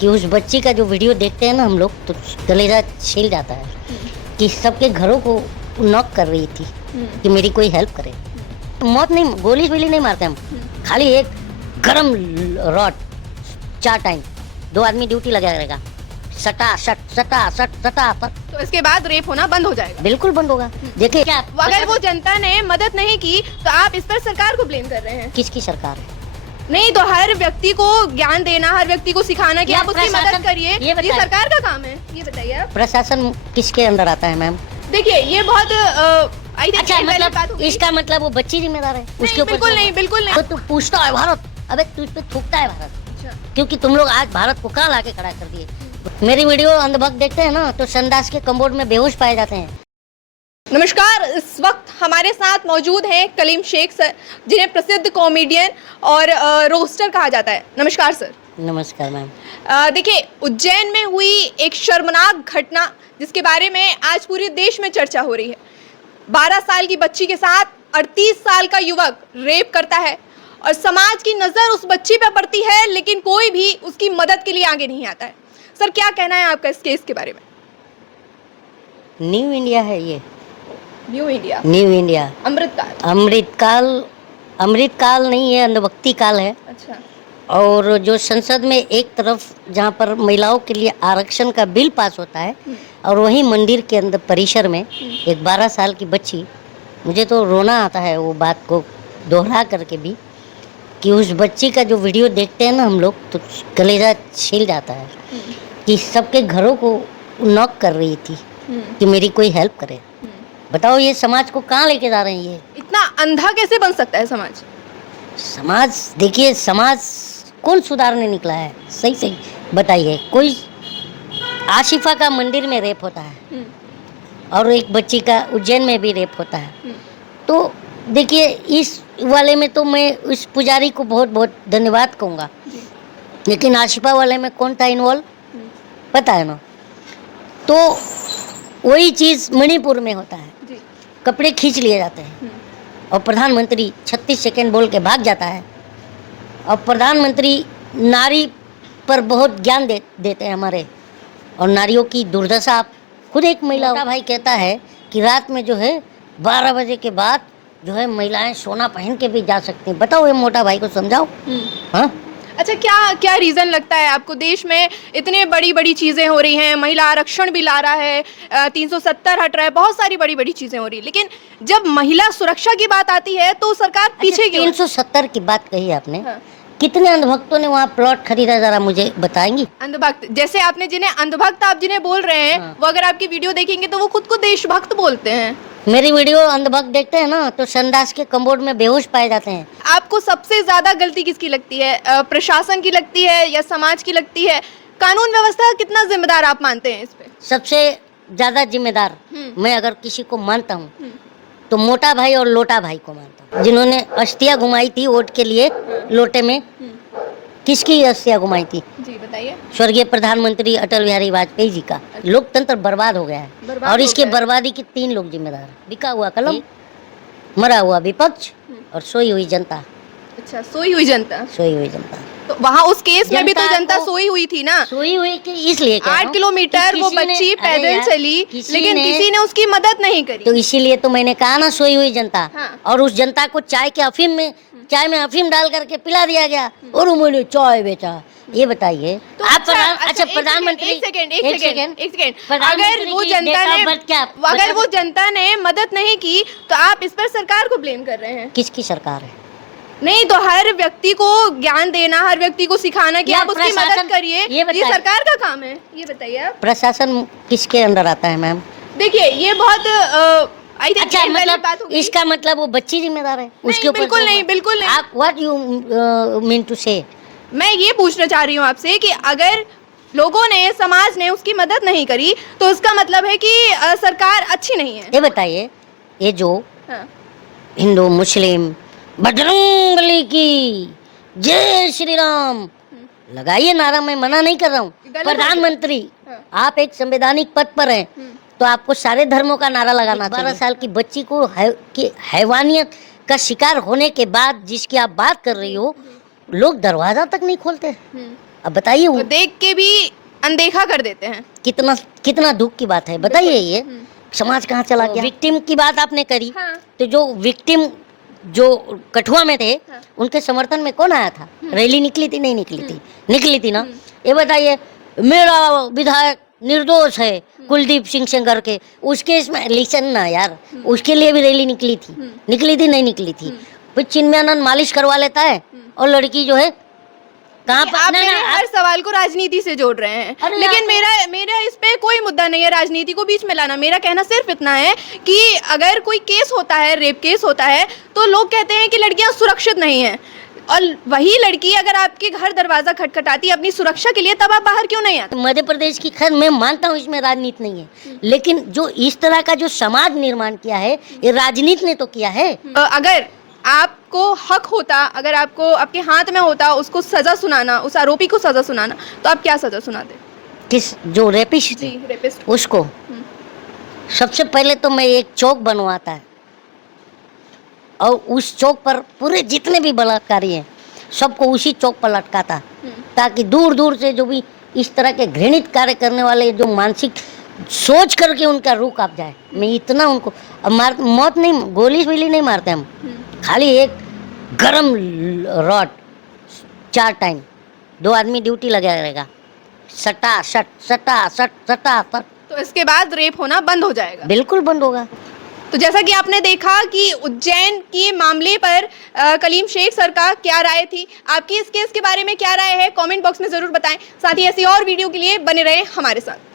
कि उस बच्ची का जो वीडियो देखते हैं ना हम लोग तो कलेजा छिल जाता है कि सबके घरों को नॉक कर रही थी कि मेरी कोई हेल्प करे। मौत नहीं, गोली वोली नहीं मारते हम, खाली एक गरम रॉड 4 टाइम 2 आदमी ड्यूटी लगा रहेगा, सटा सट सटा सट सटा सट। तो इसके बाद रेप होना बंद हो जाएगा? बिल्कुल बंद होगा। देखिए क्या अगर वो जनता ने मदद नहीं की तो आप इस पर सरकार को ब्लेम कर रहे हैं? किसकी सरकार है? नहीं तो हर व्यक्ति को ज्ञान देना, हर व्यक्ति को सिखाना कि या आप उसकी मदद करिए, ये ये बताइए। सरकार का काम है। ये बताइए आप। प्रशासन किसके अंदर आता है मैम? देखिए ये बहुत अच्छा मतलब इसका मतलब वो बच्ची जिम्मेदार है उसके ऊपर? बिल्कुल नहीं, बिल्कुल नहीं। तो तू पूछता है भारत, अबे तुझ पे थूकता है भारत, क्योंकि तुम लोग आज भारत को कहाँ लाके खड़ा कर दिए। मेरी वीडियो अंधभक्त देखते हैं ना तो संडास के कम्बोर्ड में बेहोश पाए जाते हैं। नमस्कार, इस वक्त हमारे साथ मौजूद हैं कलीम शेख सर, जिन्हें प्रसिद्ध कॉमेडियन और रोस्टर कहा जाता है। नमस्कार सर। नमस्कार मैम। देखिए उज्जैन में हुई एक शर्मनाक घटना जिसके बारे में आज पूरे देश में चर्चा हो रही है। 12 साल की बच्ची के साथ 38 साल का युवक रेप करता है और समाज की नज़र उस बच्ची पर पड़ती है, लेकिन कोई भी उसकी मदद के लिए आगे नहीं आता है। सर क्या कहना है आपका इस केस के बारे में? न्यू इंडिया है ये, न्यू इंडिया, न्यू इंडिया, अमृतकाल। अमृतकाल नहीं है, अंधभक्ति काल है। अच्छा। और जो संसद में एक तरफ जहाँ पर महिलाओं के लिए आरक्षण का बिल पास होता है और वहीं मंदिर के अंदर परिसर में एक 12 साल की बच्ची, मुझे तो रोना आता है वो बात को दोहरा करके भी, कि उस बच्ची का जो वीडियो देखते हैं ना हम लोग तो कलेजा छिल जाता है कि सबके घरों को नॉक कर रही थी कि मेरी कोई हेल्प करे। बताओ ये समाज को कहाँ लेके जा रहे हैं? ये इतना अंधा कैसे बन सकता है समाज? समाज देखिए, समाज कौन सुधारने निकला है? सही सही बताइए। कोई आशिफा का मंदिर में रेप होता है और एक बच्ची का उज्जैन में भी रेप होता है। तो देखिए इस वाले में तो मैं उस पुजारी को बहुत बहुत धन्यवाद कहूँगा, लेकिन आशिफा वाले में कौन था इन्वॉल्व पता है ना? तो वही चीज़ मणिपुर में होता है, कपड़े खींच लिए जाते हैं और प्रधानमंत्री 36 सेकंड बोल के भाग जाता है और प्रधानमंत्री नारी पर बहुत ज्ञान देते हैं हमारे, और नारियों की दुर्दशा। आप खुद एक महिला का भाई कहता है कि रात में जो है 12 बजे के बाद जो है महिलाएं सोना पहन के भी जा सकती हैं। बताओ ये मोटा भाई को समझाओ। हाँ अच्छा, क्या क्या रीज़न लगता है आपको? देश में इतने बड़ी बड़ी चीज़ें हो रही हैं, महिला आरक्षण भी ला रहा है, 370 हट रहा है, बहुत सारी बड़ी बड़ी चीज़ें हो रही है, लेकिन जब महिला सुरक्षा की बात आती है तो सरकार पीछे क्यों? 370 की बात कही आपने। हाँ। कितने अंधभक्तों ने वहाँ प्लॉट खरीदा, जरा मुझे बताएंगी? अंधभक्त जैसे आपने जिन्हें अंधभक्त आप जिन्हें बोल रहे हैं, वो अगर आपकी वीडियो देखेंगे तो वो खुद को देशभक्त बोलते हैं। मेरी वीडियो अंधभक्त देखते हैं ना तो संडास के कम्बोर्ड में बेहोश पाए जाते हैं। आपको सबसे ज्यादा गलती किसकी लगती है? प्रशासन की लगती है या समाज की लगती है? कानून व्यवस्था कितना जिम्मेदार आप मानते हैं इस पे? सबसे ज्यादा जिम्मेदार मैं अगर किसी को मानता हूँ तो मोटा भाई और लोटा भाई को मानता हूँ, जिन्होंने अस्थियां घुमाई थी वोट के लिए लोटे में। किसकी अस्थियां घुमाई थी? जी बताइए। स्वर्गीय प्रधानमंत्री अटल बिहारी वाजपेयी जी का। लोकतंत्र बर्बाद हो गया है और इसके बर्बादी के 3 लोग जिम्मेदार हैं। बिका हुआ कलम, मरा हुआ विपक्ष और सोई हुई जनता। अच्छा, सोई हुई जनता। सोई हुई जनता। तो वहाँ उस केस में भी तो जनता जनता को- सोई हुई थी ना? सोई हुई कि इसलिए कह रहा 8 हूं किलोमीटर कि वो किसी ने- बच्ची अरे पैदल यार, चली, किसी लेकिन ने- किसी ने उसकी मदद नहीं करी। तो इसीलिए तो मैंने कहा ना सोई हुई जनता। हाँ। और उस जनता को चाय में अफीम डाल करके पिला दिया गया और उन्होंने चाय बेचा। ये बताइए तो आप अच्छा, प्रधानमंत्री एक सेकंड प्रधानमंत्री अगर वो की जनता date of ने birth क्या? अगर वो जनता ने मदद नहीं की तो आप इस पर सरकार को ब्लेम कर रहे हैं? किसकी सरकार है? नहीं तो हर व्यक्ति को ज्ञान देना, हर व्यक्ति को सिखाना कि या आप उसकी मदद प्रशासन- करिए, ये ये बताइए। सरकार का काम है। ये बताइए आप। प्रशासन किसके अंदर आता है मैम? देखिए ये बहुत अच्छा मतलब इसका मतलब वो बच्ची जिम्मेदार है उसके ऊपर? बिल्कुल नहीं, बिल्कुल नहीं। आप व्हाट यू मीन टू से? मैं ये पूछना चाह रही हूँ आपसे कि अगर लोगों ने, समाज ने उसकी मदद नहीं करी तो इसका मतलब है कि सरकार अच्छी नहीं है। ये बताइए, ये जो हाँ। हिंदू मुस्लिम बजरंगबली की जय श्री राम लगाइए नारा, मैं मना नहीं कर रहा हूँ। गलत है। प्रधानमंत्री हाँ। आप एक संवैधानिक पद पर हैं तो आपको सारे धर्मों का नारा लगाना चाहिए। 12 साल की बच्ची को हैवानियत का शिकार होने के बाद जिसकी आप बात कर रही हो, लोग दरवाजा तक नहीं खोलते। अब बताइए तो वो देख के भी अनदेखा कर देते हैं। कितना कितना दुख की बात है, बताइए ये समाज कहाँ चला गया। विक्टिम की बात आपने करी, हाँ। तो जो विक्टिम जो कठुआ में थे हाँ। उनके समर्थन में कौन आया था? रैली निकली थी? नहीं निकली थी? निकली थी ना। ये बताइए, मेरा विधायक निर्दोष है कुलदीप सिंह सेंगर के, उसके इसमें लिसन ना यार, उसके लिए भी रैली निकली थी? निकली थी? नहीं निकली थी? फिर चिन्मयानंद मालिश करवा लेता है और लड़की जो है कहाँ कि पर आप ना, मेरे ना, हर सवाल को राजनीति से जोड़ रहे हैं। अरे लेकिन आप- मेरा मेरा इस पे कोई मुद्दा नहीं है राजनीति को बीच में लाना। मेरा कहना सिर्फ इतना है कि अगर कोई केस होता है, रेप केस होता है, तो लोग कहते हैं कि लड़कियां सुरक्षित नहीं हैं, और वही लड़की अगर आपके घर दरवाजा खटखटाती है अपनी सुरक्षा के लिए, तब आप बाहर क्यों नहीं आते? मध्य प्रदेश की, खैर मैं मानता हूँ इसमें राजनीति नहीं है, लेकिन जो इस तरह का जो समाज निर्माण किया है ये राजनीति ने तो किया है। अगर आपको हक होता, अगर आपको आपके हाथ में होता उसको सजा सुनाना, उस आरोपी को सजा सुनाना, तो आप क्या सजा सुनाते? किस, जो रेपिस्ट जी, रेपिस्ट। उसको सबसे पहले तो मैं एक चौक बनवाता है और उस चौक पर पूरे जितने भी बलात्कारी हैं सबको उसी चौक पर लटकाता, ताकि दूर दूर से जो भी इस तरह के घृणित कार्य करने वाले जो मानसिक सोच करके उनका रूह कांप जाए। मैं इतना उनको अब मौत नहीं, गोली वोली नहीं मारते हम, खाली एक गरम रॉड 4 टाइम, 2 आदमी ड्यूटी लगा रहेगा, सटा सट सटा सट सटा सट, तो इसके बाद रेप होना बंद हो जाएगा। बिल्कुल बंद होगा। तो जैसा कि आपने देखा कि उज्जैन के मामले पर कलीम शेख सर का क्या राय थी, आपकी इस केस के बारे में क्या राय है, कमेंट बॉक्स में जरूर बताएं। साथ ही ऐसी और वीडियो के लिए बने रहे हमारे साथ।